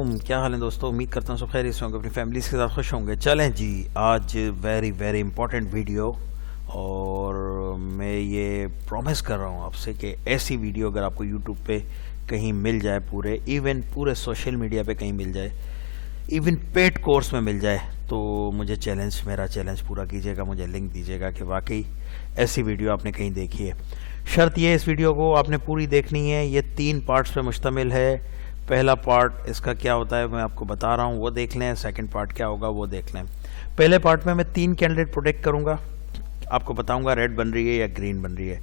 वालेकुम, क्या हाल है दोस्तों। उम्मीद करता हूँ सब खैरियत से होंगे, अपनी फैमिलीज के साथ खुश होंगे। चलें जी, आज वेरी वेरी इंपॉर्टेंट वीडियो, और मैं ये प्रॉमिस कर रहा हूँ आपसे कि ऐसी वीडियो अगर आपको यूट्यूब पे कहीं मिल जाए, इवन पूरे सोशल मीडिया पे कहीं मिल जाए, इवन पेड कोर्स में मिल जाए, तो मुझे मेरा चैलेंज पूरा कीजिएगा, मुझे लिंक दीजिएगा कि वाकई ऐसी वीडियो आपने कहीं देखी है। शर्त ये, इस वीडियो को आपने पूरी देखनी है। ये 3 पार्ट्स पे मुश्तमिल है। पहला पार्ट इसका क्या होता है मैं आपको बता रहा हूँ, वो देख लें। सेकंड पार्ट क्या होगा वो देख लें। पहले पार्ट में मैं 3 कैंडिडेट प्रोटेक्ट करूँगा, आपको बताऊँगा रेड बन रही है या ग्रीन बन रही है।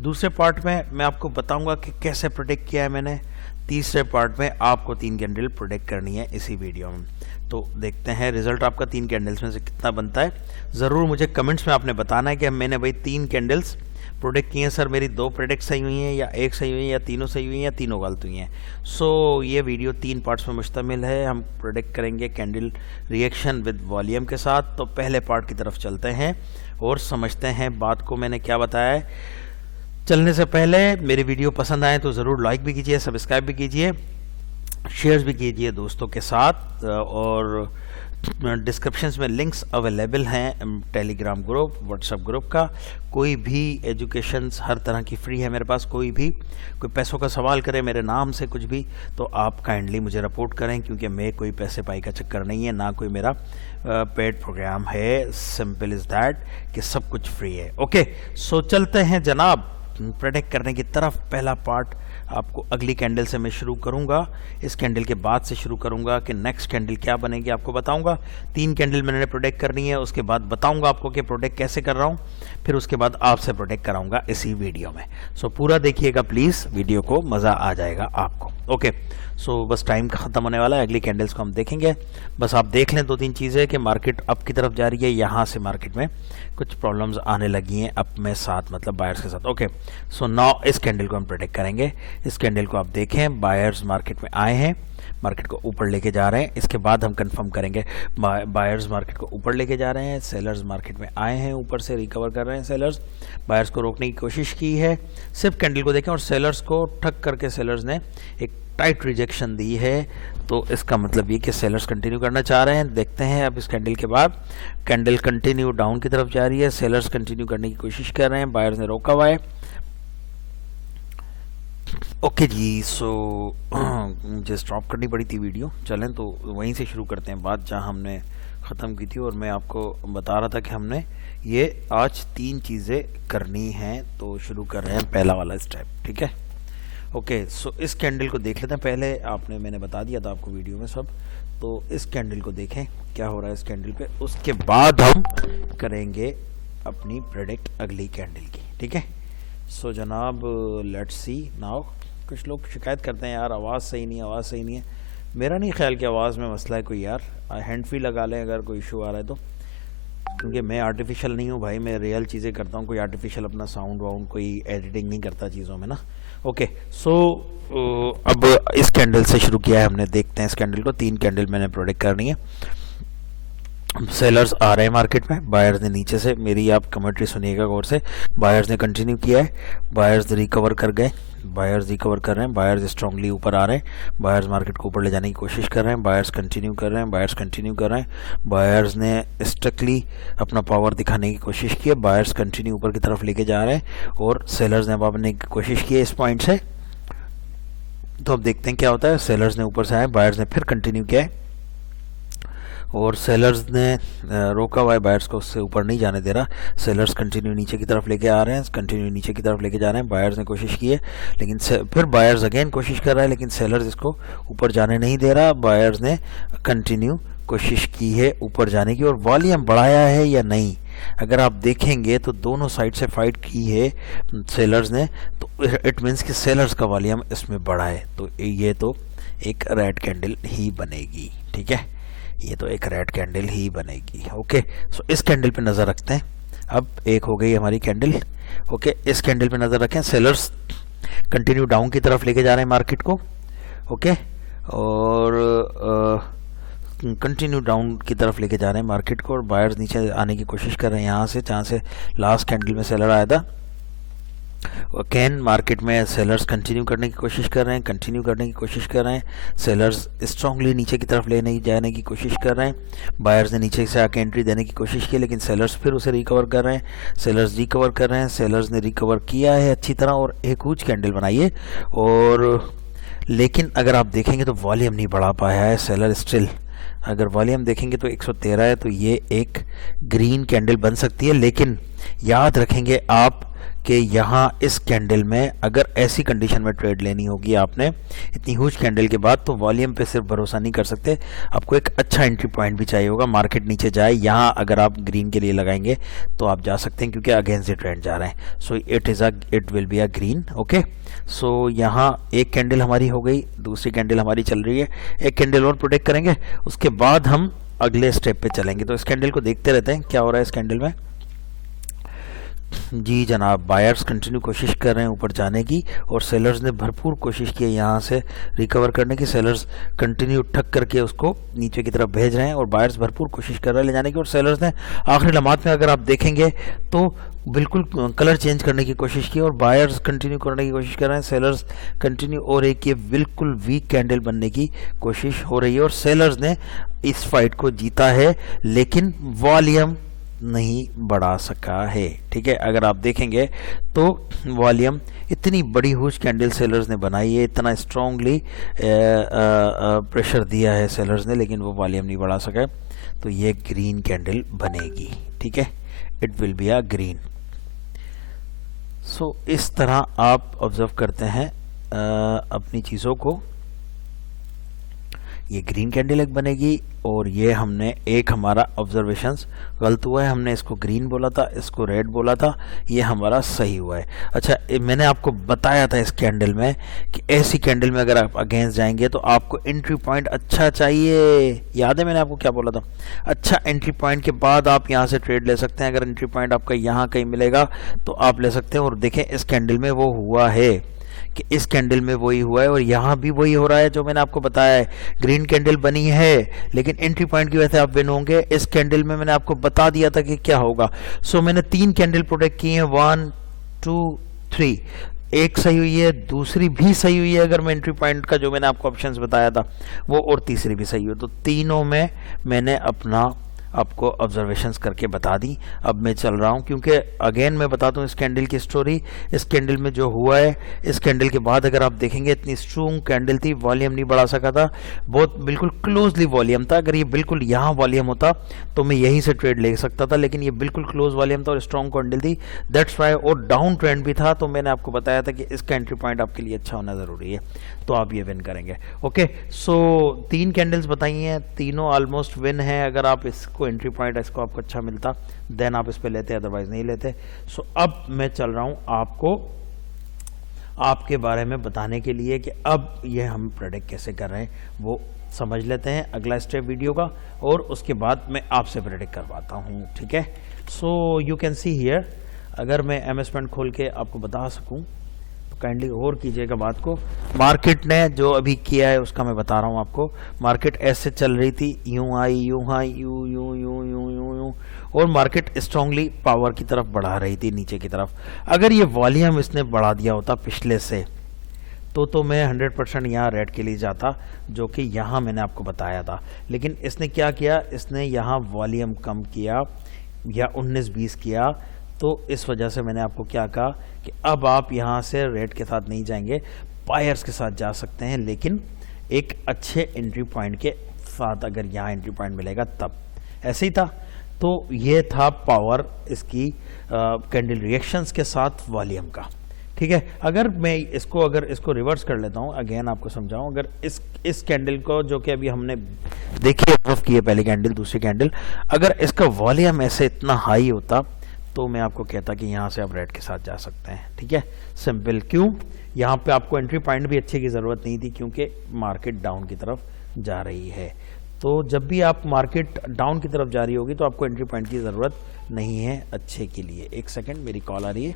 दूसरे पार्ट में मैं आपको बताऊँगा कि कैसे प्रोटेक्ट किया है मैंने। तीसरे पार्ट में आपको 3 कैंडल प्रोटेक्ट करनी है इसी वीडियो में। तो देखते हैं रिजल्ट आपका 3 कैंडल्स में से कितना बनता है। ज़रूर मुझे कमेंट्स में आपने बताना है कि मैंने भाई 3 कैंडल्स प्रोटेक्ट किए हैं सर, मेरी 2 प्रोडक्ट सही हुई हैं, या 1 सही हुई है, या तीनों सही हुई हैं, या तीनों गलत हुई हैं। सो ये वीडियो 3 पार्ट्स में मुश्तमिल है। हम प्रोटेक्ट करेंगे कैंडल रिएक्शन विद वॉल्यूम के साथ। तो पहले पार्ट की तरफ चलते हैं और समझते हैं बात को मैंने क्या बताया है। चलने से पहले मेरी वीडियो पसंद आए तो ज़रूर लाइक भी कीजिए, सब्सक्राइब भी कीजिए, शेयर्स भी कीजिए दोस्तों के साथ। और डिस्क्रिप्शंस में लिंक्स अवेलेबल हैं टेलीग्राम ग्रुप, व्हाट्सएप ग्रुप का। कोई भी एजुकेशंस हर तरह की फ्री है मेरे पास। कोई पैसों का सवाल करे मेरे नाम से कुछ भी, तो आप काइंडली मुझे रिपोर्ट करें, क्योंकि मैं कोई पैसे पाई का चक्कर नहीं है, ना कोई मेरा पेड प्रोग्राम है। सिंपल इज़ दैट कि सब कुछ फ्री है। ओके, सो चलते हैं जनाब प्रेडिक्ट करने की तरफ। पहला पार्ट आपको अगली कैंडल से मैं शुरू करूंगा, इस कैंडल के बाद से शुरू करूंगा कि नेक्स्ट कैंडल क्या बनेगी आपको बताऊंगा। 3 कैंडल मैंने प्रोटेक्ट करनी है, उसके बाद बताऊंगा आपको कि प्रोटेक्ट कैसे कर रहा हूं, फिर उसके बाद आपसे प्रोटेक्ट कराऊंगा इसी वीडियो में। सो पूरा देखिएगा प्लीज़ वीडियो को, मज़ा आ जाएगा आपको। ओके, सो बस टाइम ख़त्म होने वाला है, अगली कैंडल्स को हम देखेंगे। बस आप देख लें 2-3 चीज़ें कि मार्केट अप की तरफ जा रही है, यहाँ से मार्केट में कुछ प्रॉब्लम्स आने लगी हैं अप में साथ, मतलब बायर्स के साथ। ओके, सो नाउ इस कैंडल को हम प्रेडिक्ट करेंगे। इस कैंडल को आप देखें, बायर्स मार्केट में आए हैं, मार्केट को ऊपर लेके जा रहे हैं। इसके बाद हम कंफर्म करेंगे बायर्स मार्केट को ऊपर लेके जा रहे हैं, सेलर्स मार्केट में आए हैं, ऊपर से रिकवर कर रहे हैं सेलर्स। बायर्स को रोकने की कोशिश की है, सिर्फ कैंडल को देखें, और सेलर्स को ठग करके सेलर्स ने एक टाइट रिजेक्शन दी है। तो इसका मतलब ये कि सेलर्स कंटिन्यू करना चाह रहे हैं। देखते हैं अब इस कैंडल के बाद, कैंडल कंटिन्यू डाउन की तरफ जा रही है, सेलर्स कंटिन्यू करने की कोशिश कर रहे हैं, बायर्स ने रोका हुआ है। ओके जी, सो मुझे स्टॉप करनी पड़ी थी वीडियो। चलें तो वहीं से शुरू करते हैं बात जहां हमने ख़त्म की थी, और मैं आपको बता रहा था कि हमने ये आज 3 चीज़ें करनी हैं। तो शुरू कर रहे हैं पहला वाला स्टेप, ठीक है। ओके, सो इस कैंडल को देख लेते हैं। पहले मैंने बता दिया था आपको वीडियो में सब, तो इस कैंडल को देखें क्या हो रहा है इस कैंडल पे, उसके बाद हम करेंगे अपनी प्रेडिक्ट अगली कैंडल की, ठीक है। सो जनाब लेट्स सी नाउ। कुछ लोग शिकायत करते हैं यार आवाज़ सही नहीं है, आवाज़ सही नहीं है। मेरा नहीं ख्याल कि आवाज़ में मसला है कोई यार, हैंड फ्री लगा लें अगर कोई इशू आ रहा है तो, क्योंकि मैं आर्टिफिशियल नहीं हूँ भाई, मैं रियल चीज़ें करता हूँ। कोई आर्टिफिशियल अपना साउंड वाउंड कोई एडिटिंग नहीं करता चीज़ों में ना। ओके, सो अब इस कैंडल से शुरू किया है हमने, देखते हैं इस कैंडल को। 3 कैंडल मैंने प्रोटेक्ट करनी है। सेलर्स आ रहे हैं मार्केट में, बायर्स ने नीचे से, मेरी आप कमेंट्री सुनिएगा गौर से, बायर्स ने कंटिन्यू किया है, बायर्स रिकवर कर गए, बायर्स रिकवर कर रहे हैं, बायर्स स्ट्रांगली ऊपर आ रहे हैं, बायर्स मार्केट को ऊपर ले जाने की कोशिश कर रहे हैं, बायर्स कंटिन्यू कर रहे हैं, बायर्स कंटिन्यू कर रहे हैं, बायर्स ने स्ट्रिक्टली अपना पावर दिखाने की कोशिश की है, बायर्स कंटिन्यू ऊपर की तरफ लेके जा रहे हैं, और सेलर्स ने अब अपने की कोशिश की है इस पॉइंट से। तो अब देखते हैं क्या होता है। सेलर्स ने ऊपर से आए, बायर्स ने फिर कंटिन्यू किया है, और सेलर्स ने रोका हुआ है, बायर्स को उससे ऊपर नहीं जाने दे रहा। सेलर्स कंटिन्यू नीचे की तरफ लेके आ रहे हैं, कंटिन्यू नीचे की तरफ लेके जा रहे हैं। बायर्स ने कोशिश की है, लेकिन फिर बायर्स अगेन कोशिश कर रहा है, लेकिन सेलर्स इसको ऊपर जाने नहीं दे रहा। बायर्स ने कंटिन्यू कोशिश की है ऊपर जाने की, और वॉल्यूम बढ़ाया है या नहीं, अगर आप देखेंगे तो दोनों साइड से फाइट की है सेलर्स ने, तो इट मीन्स कि सेलर्स का वॉल्यूम इसमें बढ़ा है। तो ये तो एक रेड कैंडल ही बनेगी, ठीक है, ये तो एक रेड कैंडल ही बनेगी। ओके, सो इस कैंडल पे नज़र रखते हैं। अब एक हो गई हमारी कैंडल। ओके, इस कैंडल पे नज़र रखें। सेलर्स कंटिन्यू डाउन की तरफ लेके जा रहे हैं मार्केट को, ओके, और कंटिन्यू डाउन की तरफ लेके जा रहे हैं मार्केट को, और बायर्स नीचे आने की कोशिश कर रहे हैं यहाँ से, जहाँ से लास्ट कैंडल में सेलर आया था। कैन मार्केट में सेलर्स कंटिन्यू करने की कोशिश कर रहे हैं, कंटिन्यू करने की कोशिश कर रहे हैं, सेलर्स स्ट्रांगली नीचे की तरफ लेने जाने की कोशिश कर रहे हैं, बायर्स ने नीचे से आके एंट्री देने की कोशिश की लेकिन सेलर्स फिर उसे रिकवर कर रहे हैं, सेलर्स रिकवर कर रहे हैं, सेलर्स ने रिकवर किया है अच्छी तरह और एक ह्यूज कैंडल बनाई है। और लेकिन अगर आप देखेंगे तो वॉल्यूम नहीं बढ़ा पाया है सेलर स्टिल। अगर वॉल्यूम देखेंगे तो 113 है, तो ये एक ग्रीन कैंडल बन सकती है, लेकिन याद रखेंगे आप कि यहाँ इस कैंडल में अगर ऐसी कंडीशन में ट्रेड लेनी होगी आपने इतनी ह्यूज कैंडल के बाद, तो वॉल्यूम पे सिर्फ भरोसा नहीं कर सकते, आपको एक अच्छा एंट्री पॉइंट भी चाहिए होगा। मार्केट नीचे जाए, यहाँ अगर आप ग्रीन के लिए लगाएंगे तो आप जा सकते हैं क्योंकि अगेंस्ट द ट्रेंड जा रहे हैं। So it will be a green. Okay, so यहाँ एक कैंडल हमारी हो गई, दूसरी कैंडल हमारी चल रही है, एक कैंडल और प्रोटेक्ट करेंगे, उसके बाद हम अगले स्टेप पे चलेंगे। तो इस कैंडल को देखते रहते हैं क्या हो रहा है इस कैंडल में। जी जनाब, बायर्स कंटिन्यू कोशिश कर रहे हैं ऊपर जाने की और सेलर्स ने भरपूर कोशिश की है यहाँ से रिकवर करने की। सेलर्स कंटिन्यू ठक करके उसको नीचे की तरफ भेज रहे हैं और बायर्स भरपूर कोशिश कर रहे हैं ले जाने की। और सेलर्स ने आखिरी लम्हात में अगर आप देखेंगे तो बिल्कुल कलर चेंज करने की कोशिश की और बायर्स कंटिन्यू करने की कोशिश कर रहे हैं, सेलर्स कंटिन्यू, और एक ये बिल्कुल वीक कैंडल बनने की कोशिश हो रही है और सेलर्स ने इस फाइट को जीता है लेकिन वॉल्यूम नहीं बढ़ा सका है। ठीक है, अगर आप देखेंगे तो वॉल्यूम इतनी बड़ी हुज कैंडल सेलर्स ने बनाई है, इतना स्ट्रांगली प्रेशर दिया है सेलर्स ने, लेकिन वो वॉल्यूम नहीं बढ़ा सका। तो ये ग्रीन कैंडल बनेगी। ठीक है, it will be a green. So इस तरह आप ऑब्जर्व करते हैं अपनी चीज़ों को। ये ग्रीन कैंडल एक बनेगी और ये हमने एक हमारा ऑब्जर्वेशंस गलत हुआ है, हमने इसको ग्रीन बोला था, इसको रेड बोला था, ये हमारा सही हुआ है। अच्छा, मैंने आपको बताया था इस कैंडल में कि ऐसी कैंडल में अगर आप अगेंस्ट जाएंगे तो आपको एंट्री पॉइंट अच्छा चाहिए। याद है मैंने आपको क्या बोला था? अच्छा एंट्री पॉइंट के बाद आप यहाँ से ट्रेड ले सकते हैं। अगर एंट्री पॉइंट आपका यहाँ कहीं मिलेगा तो आप ले सकते हैं। और देखें इस कैंडल में वो हुआ है कि इस कैंडल में वही हुआ है और यहाँ भी वही हो रहा है जो मैंने आपको बताया है। ग्रीन कैंडल बनी है लेकिन एंट्री पॉइंट की वजह से आप विन होंगे। इस कैंडल में मैंने आपको बता दिया था कि क्या होगा। सो मैंने 3 कैंडल प्रोटेक्ट की हैं, 1 2 3, एक सही हुई है, दूसरी भी सही हुई है अगर मैं एंट्री पॉइंट का जो मैंने आपको ऑप्शंस बताया था वो, और तीसरी भी सही हुई। तो तीनों में मैंने अपना आपको ऑब्जर्वेशंस करके बता दी। अब मैं चल रहा हूं क्योंकि अगेन मैं बताता हूं इस कैंडल की स्टोरी। इस कैंडल में जो हुआ है, इस कैंडल के बाद अगर आप देखेंगे इतनी स्ट्रॉन्ग कैंडल थी, वॉल्यूम नहीं बढ़ा सका था, बहुत बिल्कुल क्लोजली वॉल्यूम था। अगर ये बिल्कुल यहाँ वॉल्यूम होता तो मैं यहीं से ट्रेड ले सकता था, लेकिन ये बिल्कुल क्लोज वॉल्यूम था और स्ट्रॉन्ग कैंडल थी, दैट्स वाई। और डाउन ट्रेंड भी था, तो मैंने आपको बताया था कि इसका एंट्री पॉइंट आपके लिए अच्छा होना ज़रूरी है, तो आप ये विन करेंगे। ओके, सो 3 कैंडल्स बताई हैं, तीनों ऑलमोस्ट विन है। अगर आप इसको एंट्री पॉइंट इसको आपको अच्छा मिलता देन आप इस पे लेते, अदरवाइज नहीं लेते। सो अब मैं चल रहा हूं आपको आपके बारे में बताने के लिए कि अब ये हम प्रेडिक्ट कैसे कर रहे हैं वो समझ लेते हैं अगला स्टेप वीडियो का, और उसके बाद मैं आपसे प्रेडिक्ट करवाता हूं। ठीक है, so you can see here, अगर मैं MS Paint खोल के आपको बता सकूं काइंडली और कीजिएगा बात को। मार्केट ने जो अभी किया है उसका मैं बता रहा हूँ आपको। मार्केट ऐसे चल रही थी, यूं आई यूं यूं यूं यूं यूं यूं, और मार्केट स्ट्रांगली पावर की तरफ बढ़ा रही थी नीचे की तरफ। अगर ये वॉल्यूम इसने बढ़ा दिया होता पिछले से तो मैं 100% यहाँ रेड के लिए जाता, जो कि यहाँ मैंने आपको बताया था। लेकिन इसने क्या किया, इसने यहाँ वॉल्यूम कम किया या 19-20 किया, तो इस वजह से मैंने आपको क्या कहा कि अब आप यहाँ से रेड के साथ नहीं जाएंगे, बायर्स के साथ जा सकते हैं, लेकिन एक अच्छे एंट्री पॉइंट के साथ। अगर यहाँ एंट्री पॉइंट मिलेगा तब। ऐसे ही था। तो ये था पावर इसकी कैंडल रिएक्शंस के साथ वॉल्यूम का। ठीक है, अगर मैं इसको रिवर्स कर लेता हूँ, अगेन आपको समझाऊं। अगर इस कैंडल को जो कि अभी हमने देखी ऑब्जर्व की है, पहली कैंडल दूसरी कैंडल, अगर इसका वॉल्यूम ऐसे इतना हाई होता तो मैं आपको कहता कि यहाँ से आप रेड के साथ जा सकते हैं। ठीक है, सिंपल। क्यों? यहाँ पे आपको एंट्री पॉइंट भी अच्छे की ज़रूरत नहीं थी क्योंकि मार्केट डाउन की तरफ जा रही है। तो जब भी आप मार्केट डाउन की तरफ जा रही होगी तो आपको एंट्री पॉइंट की ज़रूरत नहीं है अच्छे के लिए। एक सेकेंड, मेरी कॉल आ रही है।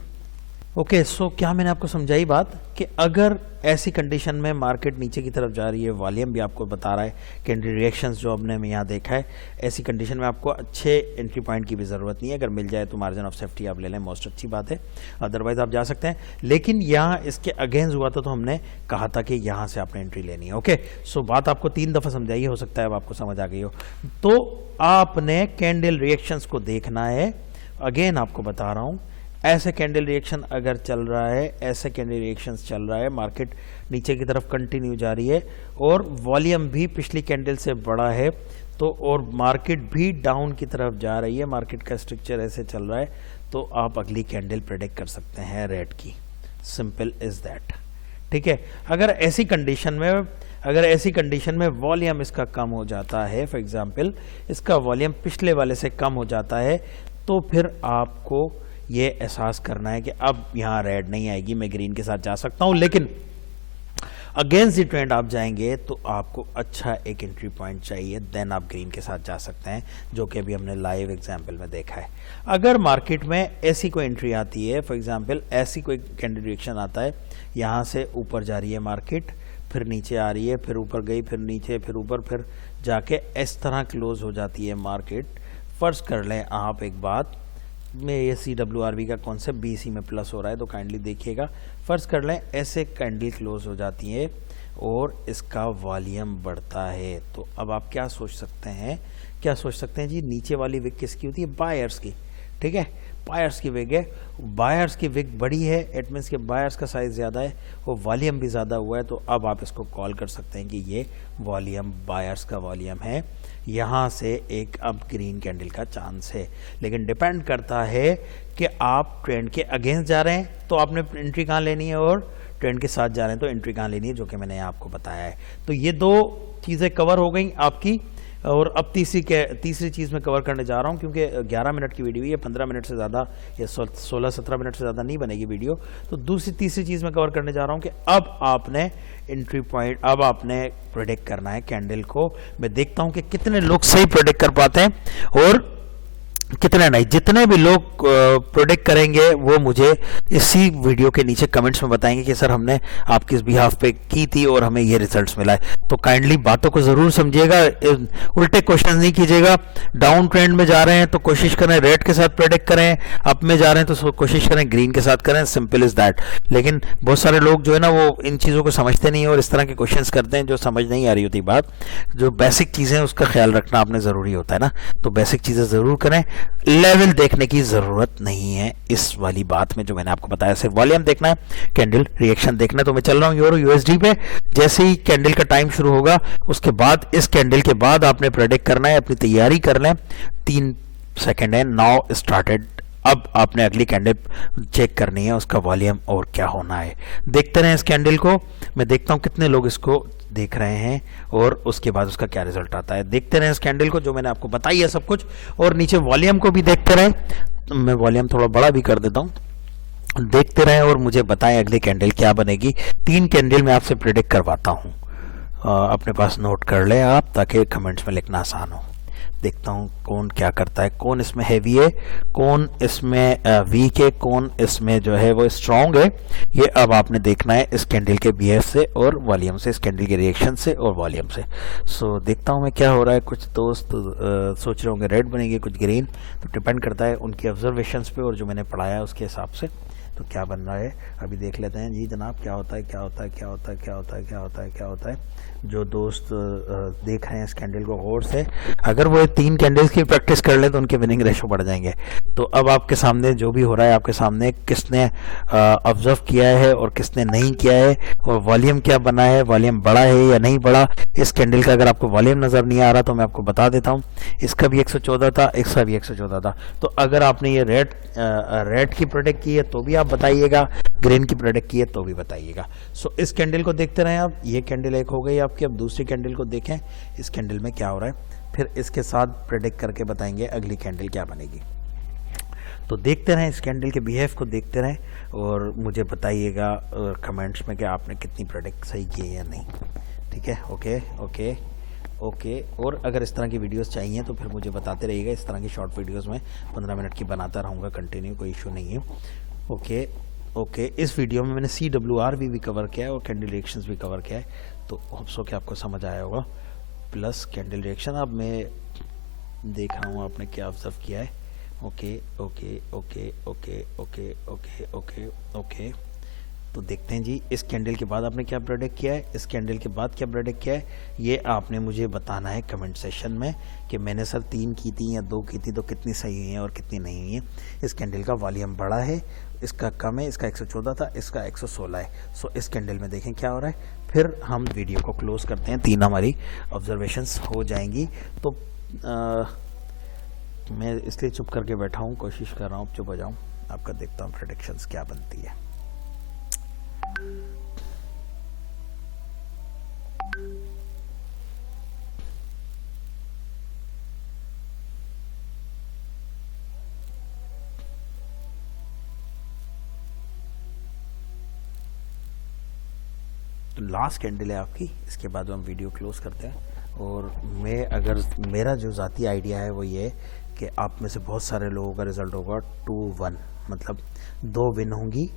ओके, सो क्या मैंने आपको समझाई बात कि अगर ऐसी कंडीशन में मार्केट नीचे की तरफ जा रही है, वॉल्यूम भी आपको बता रहा है, कैंडल रिएक्शंस जो हमने यहाँ देखा है, ऐसी कंडीशन में आपको अच्छे एंट्री पॉइंट की भी ज़रूरत नहीं है। अगर मिल जाए तो मार्जिन ऑफ सेफ्टी आप ले लें, मोस्ट अच्छी बात है, अदरवाइज आप जा सकते हैं। लेकिन यहाँ इसके अगेंस्ट हुआ था तो हमने कहा था कि यहाँ से आपने एंट्री लेनी है। ओके, सो बात आपको 3 दफ़ा समझाई, हो सकता है अब आपको समझ आ गई हो। तो आपने कैंडल रिएक्शंस को देखना है। अगेन आपको बता रहा हूँ, ऐसे कैंडल रिएक्शन अगर चल रहा है, ऐसे कैंडल रिएक्शंस चल रहा है, मार्केट नीचे की तरफ कंटिन्यू जा रही है और वॉल्यूम भी पिछली कैंडल से बड़ा है, तो और मार्केट भी डाउन की तरफ जा रही है, मार्केट का स्ट्रक्चर ऐसे चल रहा है, तो आप अगली कैंडल प्रेडिक्ट कर सकते हैं रेड की। Simple is that. ठीक है, अगर ऐसी कंडीशन में वॉल्यूम इसका कम हो जाता है, फॉर एग्जांपल इसका वॉल्यूम पिछले वाले से कम हो जाता है, तो फिर आपको ये एहसास करना है कि अब यहाँ रेड नहीं आएगी, मैं ग्रीन के साथ जा सकता हूँ। लेकिन अगेंस्ट द ट्रेंड आप जाएंगे तो आपको अच्छा एक एंट्री पॉइंट चाहिए, देन आप ग्रीन के साथ जा सकते हैं, जो कि अभी हमने लाइव एग्जांपल में देखा है। अगर मार्केट में ऐसी कोई एंट्री आती है, फॉर एग्जांपल ऐसी कोई कैंडल रिएक्शन आता है, यहाँ से ऊपर जा रही है मार्केट, फिर नीचे आ रही है, फिर ऊपर गई, फिर नीचे, फिर ऊपर, फिर जाके इस तरह क्लोज हो जाती है मार्केट। फर्ज कर लें आप एक बात में, ये CWRV का कॉन्सेप्ट BC में प्लस हो रहा है तो काइंडली देखिएगा। फर्ज कर लें ऐसे कैंडल क्लोज हो जाती है और इसका वॉल्यूम बढ़ता है, तो अब आप क्या सोच सकते हैं जी, नीचे वाली विक किसकी होती है? बायर्स की। ठीक है, बायर्स की विक है, बायर्स की विक बड़ी है, इट मीन्स के बायर्स का साइज ज़्यादा है और वॉल्यूम भी ज़्यादा हुआ है, तो अब आप इसको कॉल कर सकते हैं कि ये वॉल्यूम बायर्स का वॉल्यूम है। यहाँ से एक अब ग्रीन कैंडल का चांस है, लेकिन डिपेंड करता है कि आप ट्रेंड के अगेंस्ट जा रहे हैं तो आपने एंट्री कहाँ लेनी है, और ट्रेंड के साथ जा रहे हैं तो एंट्री कहाँ लेनी है, जो कि मैंने आपको बताया है। तो ये 2 चीज़ें कवर हो गई आपकी, और अब तीसरी चीज़ मैं कवर करने जा रहा हूँ, क्योंकि 11 मिनट की वीडियो है, 15 मिनट से ज़्यादा या 16-17 मिनट से ज़्यादा नहीं बनेगी वीडियो। तो तीसरी चीज़ मैं कवर करने जा रहा हूँ कि अब आपने एंट्री पॉइंट, अब आपने प्रेडिक्ट करना है कैंडल को। मैं देखता हूँ कि कितने लोग सही प्रेडिक्ट कर पाते हैं और कितने नहीं। जितने भी लोग प्रोडिक्ट करेंगे वो मुझे इसी वीडियो के नीचे कमेंट्स में बताएंगे कि सर हमने आपकी इस बिहाफ पे की थी और हमें ये रिजल्ट्स मिला है। तो काइंडली बातों को ज़रूर समझिएगा, उल्टे क्वेश्चन नहीं कीजिएगा। डाउन ट्रेंड में जा रहे हैं तो कोशिश करें रेड के साथ प्रेडिक्ट करें, अप में जा रहे हैं तो कोशिश करें ग्रीन के साथ करें, सिंपल इज दैट। लेकिन बहुत सारे लोग जो है ना वो इन चीज़ों को समझते नहीं और इस तरह के क्वेश्चंस करते हैं जो समझ नहीं आ रही होती बात। जो बेसिक चीज़ें उसका ख्याल रखना आपने ज़रूरी होता है ना, तो बेसिक चीज़ें ज़रूर करें। लेवल देखने की जरूरत नहीं है इस वाली बात में, जो मैंने आपको बताया सिर्फ वॉल्यूम देखना है, कैंडल रिएक्शन देखना है। तो मैं चल रहा हूँ यूरो USD पे। जैसे ही कैंडल का टाइम शुरू होगा उसके बाद, इस कैंडल के बाद आपने प्रेडिक्ट करना है, अपनी तैयारी कर लें। 3 सेकेंड है, नाउ स्टार्टेड। अब आपने अगली कैंडल चेक करनी है, उसका वॉल्यूम और क्या होना है। देखते रहें इस कैंडल को, मैं देखता हूँ कितने लोग इसको देख रहे हैं और उसके बाद उसका क्या रिजल्ट आता है। देखते रहें इस कैंडल को, जो मैंने आपको बताई है सब कुछ, और नीचे वॉल्यूम को भी देखते रहें। तो मैं वॉल्यूम थोड़ा बड़ा भी कर देता हूँ, देखते रहें और मुझे बताएं अगली कैंडल क्या बनेगी। 3 कैंडल मैं आपसे प्रेडिक्ट करवाता हूँ, अपने पास नोट कर लें आप, ताकि कमेंट्स में लिखना आसान हो। देखता हूँ कौन क्या करता है, कौन इसमें हैवी है, कौन इसमें वीक है, कौन इसमें जो है वो स्ट्रॉन्ग है। ये अब आपने देखना है इस कैंडल के BF से और वॉल्यूम से, इस कैंडल के रिएक्शन से और वॉल्यूम से। सो देखता हूँ मैं क्या हो रहा है। कुछ दोस्त सोच रहे होंगे रेड बनेगी, कुछ ग्रीन, तो डिपेंड करता है उनकी ऑब्जर्वेशंस पे और जो मैंने पढ़ाया है उसके हिसाब से तो क्या बन रहा है। अभी देख लेते हैं जी जनाब क्या होता है, क्या होता है, क्या होता है, क्या होता है, क्या होता है, क्या होता है। जो दोस्त देख रहे हैं इस कैंडल को गौर से, अगर वो 3 कैंडल्स की प्रैक्टिस कर ले तो उनके विनिंग रेशो बढ़ जाएंगे। तो अब आपके सामने जो भी हो रहा है, आपके सामने किसने ऑब्जर्व किया है और किसने नहीं किया है, और वॉल्यूम क्या बना है, वॉल्यूम बढ़ा है या नहीं बढ़ा। इस कैंडल का अगर आपको वॉल्यूम नज़र नहीं आ रहा तो मैं आपको बता देता हूँ, इसका भी 114 था, इसका भी 114 था। तो अगर आपने ये रेड की प्रोडक्ट की है तो भी आप बताइएगा, ग्रीन की प्रोडक्ट की है तो भी बताइएगा। सो इस कैंडल को देखते रहें आप। ये कैंडल एक हो गई आपकी, अब दूसरी कैंडल को देखें, इस कैंडल में क्या हो रहा है, फिर इसके साथ प्रेडिक्ट करके बताएंगे अगली कैंडल क्या बनेगी। तो देखते रहें, इस कैंडल के बिहेव को देखते रहें और मुझे बताइएगा कमेंट्स में कि आपने कितनी प्रेडिक्ट सही की है या नहीं। ठीक है, ओके ओके ओके। और अगर इस तरह की वीडियोस चाहिए तो फिर मुझे बताते रहिएगा। इस तरह की शॉर्ट वीडियोस में 15 मिनट की बनाता रहूँगा कंटिन्यू, कोई इशू नहीं है। ओके, ओके, इस वीडियो में मैंने CWRV भी कवर किया है और कैंडल रिएक्शंस भी कवर किया है, तो होप्सो कि आपको समझ आया होगा। प्लस कैंडल रिएक्शन अब मैं देख रहा हूँ आपने क्या ऑब्जर्व किया है। Okay okay okay okay okay okay okay okay, तो देखते हैं जी इस कैंडल के बाद आपने क्या प्रेडिक्ट किया है, इस कैंडल के बाद क्या प्रेडिक्ट किया है, ये आपने मुझे बताना है कमेंट सेशन में कि मैंने सर 3 की थी या 2 की थी तो कितनी सही हुई हैं और कितनी नहीं हुई हैं। इस कैंडल का वॉल्यूम बड़ा है, इसका कम है, इसका 114 था, इसका 116 है। सो इस कैंडल में देखें क्या हो रहा है, फिर हम वीडियो को क्लोज करते हैं। 3 हमारी ऑब्जर्वेशंस हो जाएंगी। तो मैं इसलिए चुप करके बैठा हूँ, कोशिश कर रहा हूँ चुप हो जाऊँ, आपका देखता हूँ प्रेडिक्शंस क्या बनती है। तो लास्ट कैंडल है आपकी, इसके बाद हम वीडियो क्लोज करते हैं। और मेरा जो ज़ाती आइडिया है वो ये कि आप में से बहुत सारे लोगों का रिजल्ट होगा 2-1, मतलब 2 विन होंगी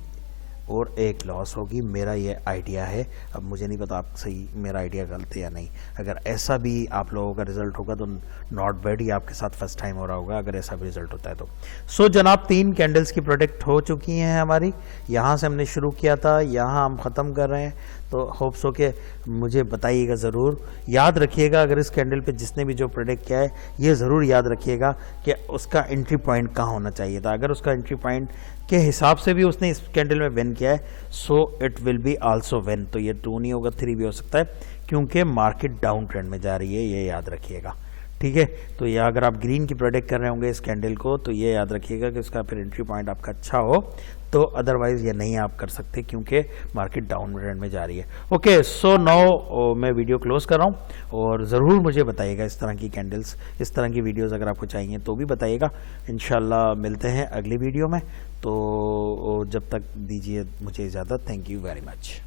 और 1 लॉस होगी। मेरा ये आइडिया है। अब मुझे नहीं पता आप सही मेरा आइडिया गलत है या नहीं। अगर ऐसा भी आप लोगों का रिजल्ट होगा तो नॉट बैड, ही आपके साथ फर्स्ट टाइम हो रहा होगा अगर ऐसा भी रिजल्ट होता है तो। सो जनाब 3 कैंडल्स की प्रोडक्ट हो चुकी हैं हमारी। यहाँ से हमने शुरू किया था, यहाँ हम ख़त्म कर रहे हैं। तो होप्स हो के मुझे बताइएगा ज़रूर। याद रखिएगा अगर इस कैंडल पे जिसने भी जो प्रोडक्ट किया है ये ज़रूर याद रखिएगा कि उसका एंट्री पॉइंट कहाँ होना चाहिए था। अगर उसका एंट्री पॉइंट के हिसाब से भी उसने इस कैंडल में विन किया है, सो it will be also win. तो ये 2 नहीं होगा, 3 भी हो सकता है, क्योंकि मार्केट डाउन ट्रेंड में जा रही है, ये याद रखिएगा। ठीक है, तो ये अगर आप ग्रीन की प्रोडक्ट कर रहे होंगे इस कैंडल को तो ये याद रखिएगा कि उसका फिर एंट्री पॉइंट आपका अच्छा हो, तो अदरवाइज ये नहीं आप कर सकते क्योंकि मार्केट डाउन ट्रेंड में जा रही है। ओके, सो नाउ मैं वीडियो क्लोज कर रहा हूँ और ज़रूर मुझे बताइएगा इस तरह की कैंडल्स, इस तरह की वीडियोस अगर आपको चाहिए तो भी बताइएगा। इंशाल्लाह मिलते हैं अगली वीडियो में। तो जब तक दीजिए मुझे इजाज़त। Thank you very much.